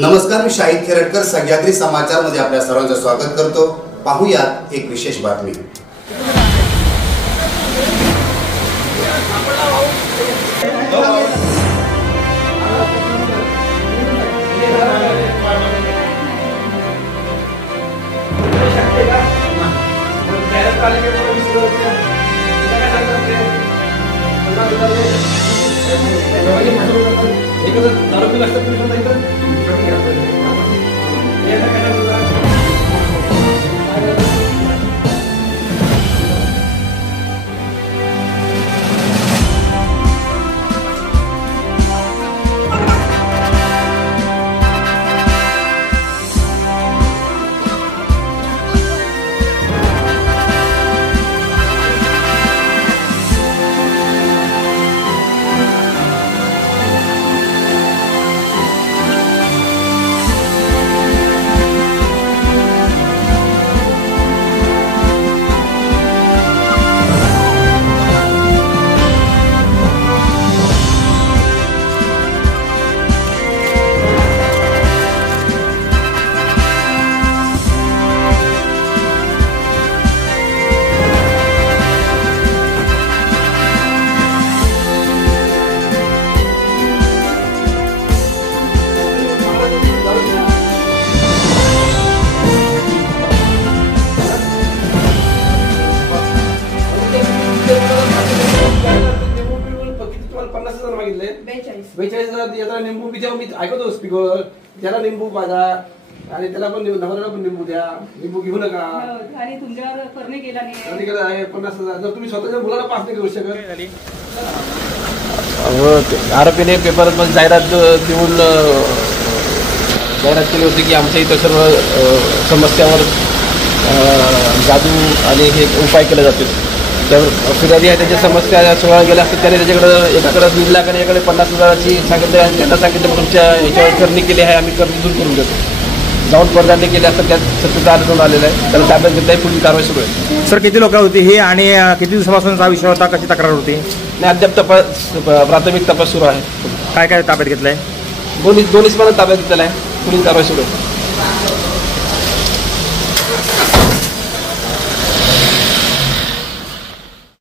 नमस्कार, मी शाहिद खेरटकर सह्याद्री समाचार मध्ये आपल्या सर्वांचं स्वागत करतो। पाहूयात एक विशेष बातमी। मागितले 42,000 निंबू बी जेव्हा मी ऐकतो स्पीकर त्याला निंबू पाजा आणि त्याला पण नवऱ्याला पण निंबू द्या, निंबू घेऊ नका आणि तुमच्यावर करणे केला नाही केलं आहे 50,000 जर तुम्ही स्वतःच्या मुलाला पास नाही करू शकत। आरोपीने पेपरमध्ये जाहिरात देऊन जाहिरात केली होती की आमच्या इथं सर्व समस्यावर जादू आणि हे उपाय केले जातील। त्यावर फिर्यादी आहे त्याच्या समस्या सोडवल्या गेल्या असतात त्याने त्याच्याकडं एकाकडे 2 लाख आणि एकाकडे 50,000ची सांगितले आणि त्यांना सांगितलं तुमच्या ह्याच्यावर करणी केली आहे, आम्ही करणी दूर करून देतो। जाऊन पडताळणी केली असतात त्यात सत्तेचा आढळून आलेला आहे, त्याला ताब्यात घेत आहे, पुढील कारवाई सुरू आहे। सर किती लोक होती हे आणि किती दिवसापासून हा विषय होता, कशी तक्रार होती? आणि अद्याप प्राथमिक तपास सुरू आहे। काय काय ताब्यात घेतलंय? दोन्ही ताब्यात घेतलेला आहे, पुढील कारवाई सुरू आहे।